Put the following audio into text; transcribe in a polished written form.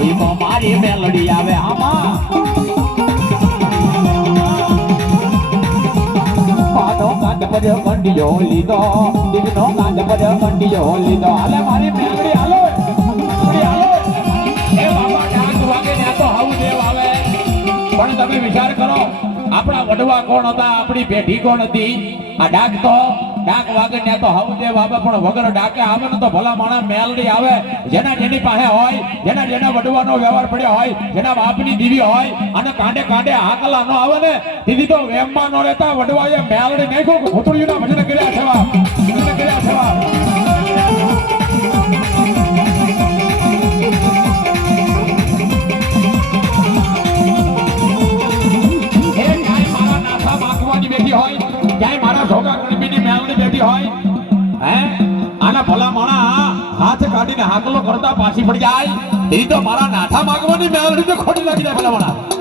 આવી તો મારી મેલડી આવે આમાં પાનો કાંડ પર કંડિયો લીધો દીકનો કાંડ પર કંડિયો લીધો હાલે મારી મેલડી હાલો એ બાબા ડાક વાગે ને તો હાવું દેવ આવે પણ તમે વિચાર કરો આપણા વડવા કોણ હતા આપણી પેઢી કોણ હતી આ ડાક વાગે ને તો હાવું દેવ આવે પણ વગર ડાકે આવે ને તો ભલા માણસ મેલડી આવે જેની પાસે હોય જેના વડવાનો વ્યવહાર પડ્યો હોય જેના બાપની દીવી હોય અને કાંડે કાંડે હાકલા ન આવે ને દીદી તો વેમમાં ન રહેતા વડવાએ મેલડી નાખ્યું ભૂતળીઓના ભજન કર્યા છે આના ભલા માણા હાથ કાઢીને હાકલો કરતા પાછી પડી જાય એ તો મારા નાથા માગવાની મેલડી તો ખોટી લાગી જાય ભલા માણા